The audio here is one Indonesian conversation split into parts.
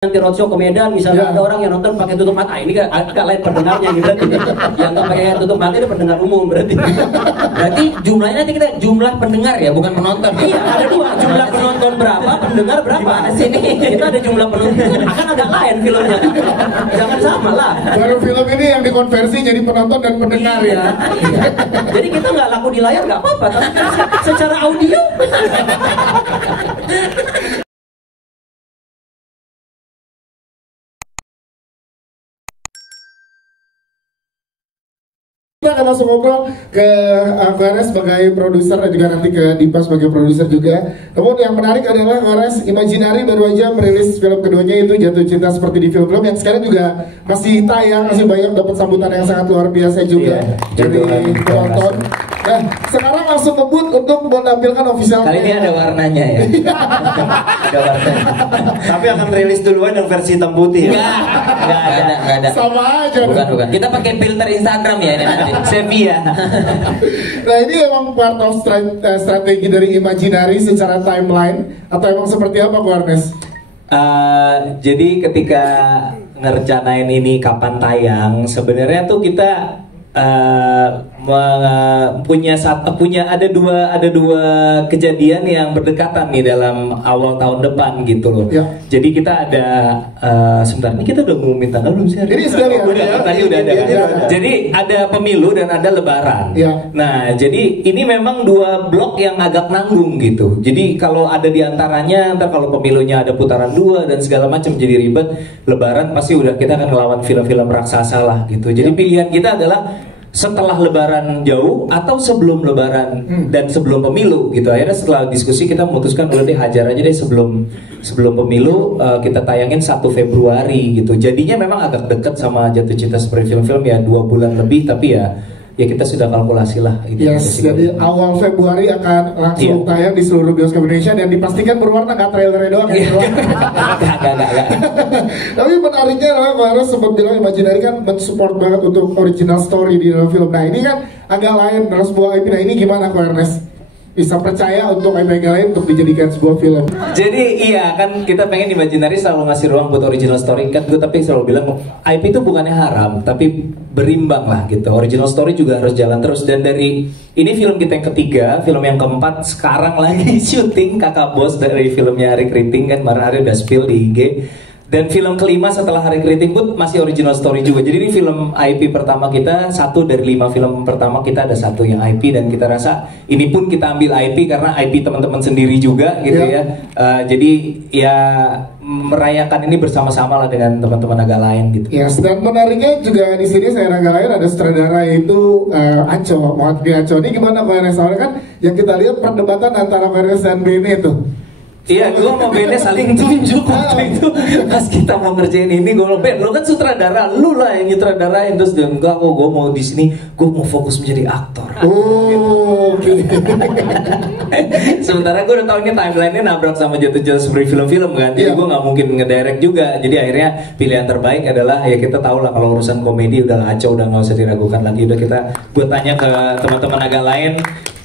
nanti roadshow ke Medan, misalnya ada orang yang nonton pakai tutup mata, ini agak lain pendengarnya gitu. Yang nggak pakai tutup mata itu pendengar umum berarti. Berarti jumlahnya nanti kita jumlah pendengar ya, bukan penonton. Iya, ada dua, jumlah penonton berapa, pendengar berapa. Gimana sih ini? Kita ada jumlah penonton, akan agak lain filmnya. Jangan sama lah. Baru film ini yang dikonversi jadi penonton dan pendengar ya. Jadi kita nggak laku di layar nggak apa-apa, tapi secara audio. Kita akan langsung ngobrol ke Kores sebagai produser dan juga nanti ke Dipa sebagai produser juga. Namun yang menarik adalah Kores Imaginary baru aja merilis film keduanya itu Jatuh Cinta Seperti di Film-Film yang sekarang juga masih tayang, masih banyak dapat sambutan yang sangat luar biasa juga dari penonton. Nah, sekarang langsung ngebut untuk menampilkan official. Kali ini ada warnanya ya. Ada warnanya. Tapi akan rilis duluan yang versi hitam putih. Enggak ada. Sama aja. Bukan. Kita pakai filter Instagram ya ini nanti. Sepia. Nah, ini emang part of strategi dari Imaginary secara timeline atau emang seperti apa, Warnes? Jadi ketika ngerencanain ini kapan tayang, sebenarnya tuh kita punya ada dua kejadian yang berdekatan nih dalam awal tahun depan gitu loh. Ya. Jadi kita ada sebentar ini kita udah ngumumin tanggal belum sih? Ini sudah ya. Tadi udah ada. Jadi ada pemilu dan ada lebaran. Ya. Nah, jadi ini memang dua blok yang agak nanggung gitu. Jadi kalau ada di antaranya, ntar kalau pemilunya ada putaran dua dan segala macam jadi ribet. Lebaran pasti udah kita akan ngelawan film-film raksasa lah gitu. Jadi pilihan kita adalah setelah lebaran jauh atau sebelum lebaran dan sebelum pemilu gitu. Akhirnya setelah diskusi kita memutuskan udah deh hajar aja deh sebelum pemilu, kita tayangin 1 Februari gitu. Jadinya memang agak deket sama Jatuh Cinta Seperti Film-Film ya, 2 bulan lebih, tapi ya kita sudah kalkulasi lah gitu. Yes, jadi awal Februari akan langsung tayang di seluruh bioskop Indonesia dan dipastikan berwarna, nggak trailernya doang ya. Enggak. Tapi menariknya adalah Kores sempat bilang Imaginary kan mensupport banget untuk original story di dalam film. Nah ini kan agak lain dalam sebuah IP. Nah ini gimana Kores bisa percaya untuk IP lain untuk dijadikan sebuah film? Jadi iya kan kita pengen Imaginary selalu ngasih ruang buat original story kan, gue tapi selalu bilang IP itu bukannya haram tapi berimbang lah gitu. Original story juga harus jalan terus, dan dari ini film kita yang ketiga, film yang keempat sekarang lagi syuting Kakak Bos dari filmnya Hari Keriting kan, kemarin hari udah spill di IG. Dan film kelima setelah Hari Keriting pun masih original story juga. Jadi ini film IP pertama kita, 1 dari 5 film pertama kita ada 1 yang IP, dan kita rasa ini pun kita ambil IP karena IP teman-teman sendiri juga gitu ya. Jadi ya merayakan ini bersama-sama lah dengan teman-teman agak lain gitu. Yes, dan menariknya juga di sini saya agak lain ada sutradara yaitu Anco, Muhammad Anco. Ini gimana Kores? Soalnya kan yang kita lihat perdebatan antara Kores dan Bene tuh. Iya, gue mau Bene saling tunjuk waktu itu. Pas kita mau ngerjain ini, gue bilang, Ben, lo kan sutradara, lu lah yang nyutradarain. Terus dia enggak, kok gue mau di sini, gue mau fokus menjadi aktor. Oh, gitu. Sementara gue udah tahu ini timeline-nya nabrak sama Jatuh Cinta Seperti Film-Film kan. Jadi gue nggak mungkin ngedirect juga. Jadi akhirnya pilihan terbaik adalah ya kita tahu lah kalau urusan komedi udah ngaco, udah nggak usah diragukan lagi. Udah gue tanya ke teman-teman agak lain.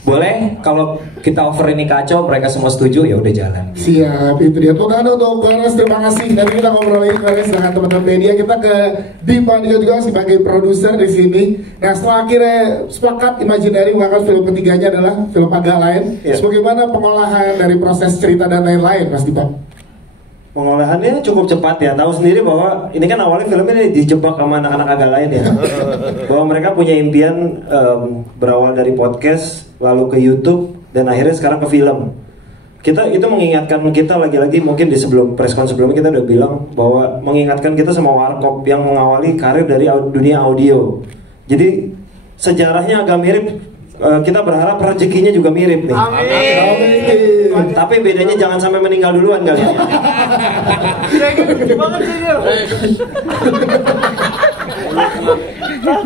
Boleh kalau kita offer ini kacau, mereka semua setuju, ya udah jalan. Siap, itu dia. Tepuk tangan untuk Kores, terima kasih. Nanti kita ngobrol lagi Kores dengan teman-teman media. Kita ke Dipa juga sebagai produser di sini. Nah setelah akhirnya sepakat Imaginary mengangkat film ketiganya adalah film agak lain. Bagaimana pengolahan dari proses cerita dan lain-lain, Mas Dipa? Pengolahannya cukup cepat ya. Tahu sendiri bahwa ini kan awalnya film ini dijebak sama anak-anak agak lain ya. Bahwa mereka punya impian berawal dari podcast, lalu ke YouTube, dan akhirnya sekarang ke film. Kita itu mengingatkan kita lagi-lagi, mungkin di sebelum press con sebelumnya kita udah bilang bahwa mengingatkan kita sama Warkop yang mengawali karir dari dunia audio. Jadi sejarahnya agak mirip. Kita berharap rezekinya juga mirip nih. Amin. Tapi bedanya jangan sampai meninggal duluan kali ya.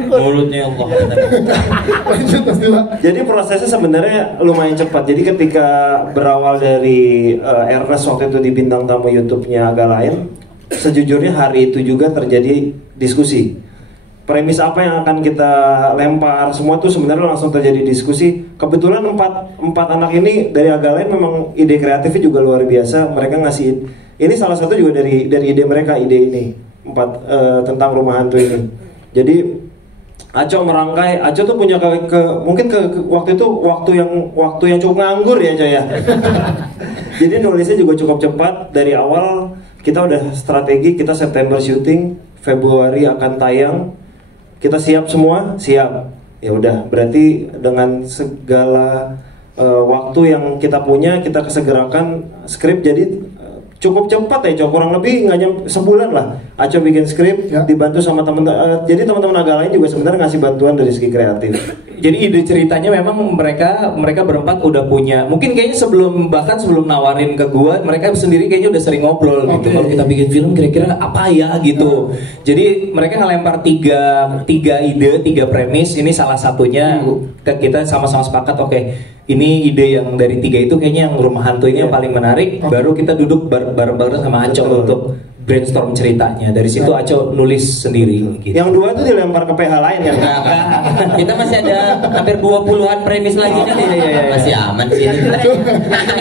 Mulutnya Allah. Jadi prosesnya sebenarnya lumayan cepat. Jadi ketika berawal dari Ernest waktu itu di bintang tamu YouTube-nya agak lain, sejujurnya hari itu juga terjadi diskusi. Premis apa yang akan kita lempar, semua tuh sebenarnya langsung terjadi diskusi. Kebetulan empat anak ini dari agak lain memang ide kreatifnya juga luar biasa. Mereka ngasih Ini salah satu juga dari ide mereka, ide ini tentang rumah hantu ini. Jadi Aco merangkai, Aco tuh punya mungkin waktu itu waktu yang cukup nganggur ya Aco ya. Jadi nulisnya juga cukup cepat. Dari awal kita udah strategi, kita September syuting, Februari akan tayang. Kita siap semua, siap. Ya udah, berarti dengan segala waktu yang kita punya, kita kesegerakan skrip. Jadi cukup cepat ya, kurang lebih nggak nyampe sebulan lah. Aco bikin skrip, dibantu sama teman-teman. Jadi teman-teman agak lain juga sebenarnya ngasih bantuan dari segi kreatif. Jadi ide ceritanya memang mereka berempat udah punya. Mungkin kayaknya bahkan sebelum nawarin ke gua, mereka sendiri kayaknya udah sering ngobrol gitu. Kalau kita bikin film kira-kira apa ya gitu. Jadi mereka ngelempar tiga ide, 3 premis. Ini salah satunya kita sama-sama sepakat. Oke, ini ide yang dari 3 itu kayaknya yang rumah hantu ini yang paling menarik. Baru kita duduk bareng-bareng sama Aco untuk brainstorm ceritanya. Dari situ Aco nulis sendiri gitu. Yang 2 itu dilempar ke PH lain ya. Kita masih ada hampir 20-an premis lagi kan. Masih aman sih ini.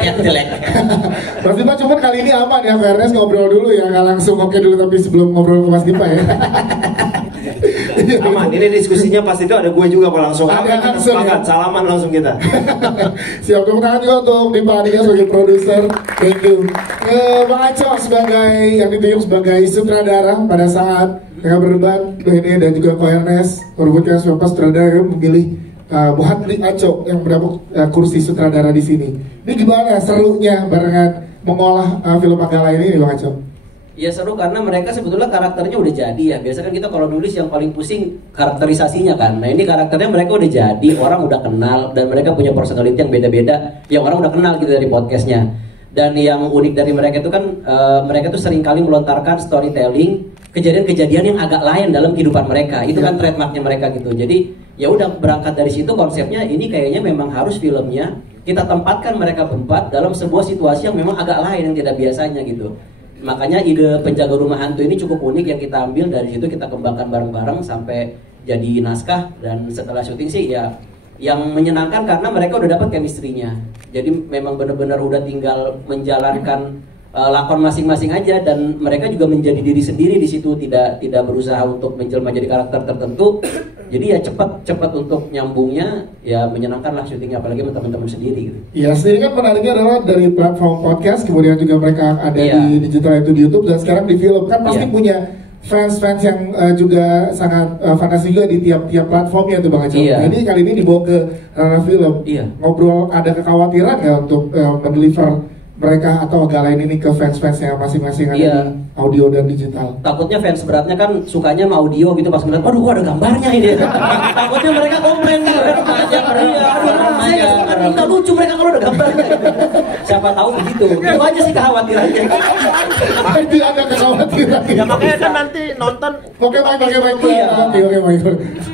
Yang jelek. Mas Dipa, cuma kali ini aman ya, fairness ngobrol dulu ya, nggak langsung oke dulu tapi sebelum ngobrol ke Mas Dipa ya. Aman, ini diskusinya pas itu ada gue juga Pak, langsung sepakat, salaman langsung kita. Siap, tepuk tangan juga untuk Dipa Andika sebagai produser. Thank you. Bang Aco sebagai yang ditunjuk sebagai sutradara pada saat mereka berdebat ini, dan juga Ko Ernest merebutkan siapa sutradara memilih buat Aco yang mendapat kursi sutradara di sini. Ini gimana serunya barengan mengolah film Magala ini Bang Aco? Ya seru karena mereka sebetulnya karakternya udah jadi ya. Biasa kan kita kalau nulis yang paling pusing karakterisasinya kan. Nah ini karakternya mereka udah jadi, orang udah kenal, dan mereka punya personality yang beda-beda, yang orang udah kenal gitu dari podcastnya. Dan yang unik dari mereka itu kan mereka tuh sering kali melontarkan storytelling kejadian-kejadian yang agak lain dalam kehidupan mereka. Itu kan trademarknya mereka gitu. Jadi ya udah berangkat dari situ konsepnya ini kayaknya memang harus filmnya kita tempatkan mereka berempat dalam sebuah situasi yang memang agak lain yang tidak biasanya gitu. Makanya ide penjaga rumah hantu ini cukup unik yang kita ambil dari situ, kita kembangkan bareng-bareng sampai jadi naskah. Dan setelah syuting sih ya yang menyenangkan karena mereka udah dapat chemistry-nya. Jadi memang benar-benar udah tinggal menjalankan lakon masing-masing aja, dan mereka juga menjadi diri sendiri di situ, tidak berusaha untuk menjelma jadi karakter tertentu. Jadi ya cepat untuk nyambungnya, ya menyenangkan lah syutingnya, apalagi sama teman-teman sendiri gitu. Iya, sendiri kan menariknya adalah dari platform podcast, kemudian juga mereka ada di digital itu di YouTube, dan sekarang di film kan pasti punya fans yang juga sangat fantasi juga di tiap platformnya tuh Bang Aco. Jadi kali ini dibawa ke ranah film. Ngobrol, ada kekhawatiran nggak untuk mendeliver mereka atau agak lain ini ke fans-fansnya masing-masing ada di audio dan digital? Takutnya fans beratnya kan sukanya sama audio gitu, pas ngeliat, waduh kok ada gambarnya ini. Takutnya mereka komplain gitu kan, saya lucu mereka kalau ada gambarnya. Siapa tahu begitu. Itu aja sih kekhawatirannya. Itu ada kekhawatiran. Ya makanya kan nanti nonton. Oke baik.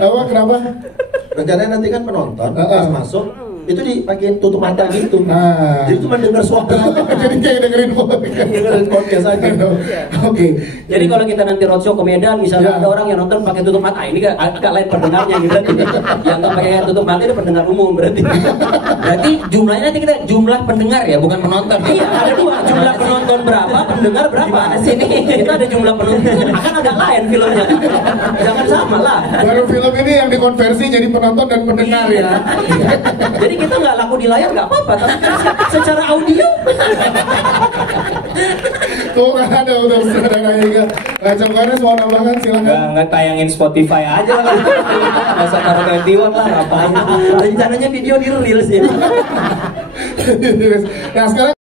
Apa kenapa? Rencananya nanti kan penonton pas masuk itu dipakein tutup mata gitu. Jadi cuma dengar suara. Jadi kayak dengerin podcast aja. Oke. Jadi kalau kita nanti roadshow ke Medan, misalnya ada orang yang nonton pakai tutup mata, ini agak lain pendengarnya gitu. Yang nggak pakai tutup mata itu pendengar umum berarti. Berarti jumlahnya nanti kita jumlah pendengar ya, bukan penonton. Iya, ada 2, jumlah penonton berapa, pendengar berapa. Gimana sih ini? Kita ada jumlah penonton, akan agak lain filmnya. Jangan sama lah. Baru film ini yang dikonversi jadi penonton dan pendengar ya. Jadi kita nggak laku di layar nggak apa-apa, tapi secara audio. Tuh kan ada untuk saudara juga. Aco Ernest mau nambahkan silakan. Nggak tayangin Spotify aja lah. Masa taruh TV lah, ngapain? Rencananya video di reels ya. Nah sekarang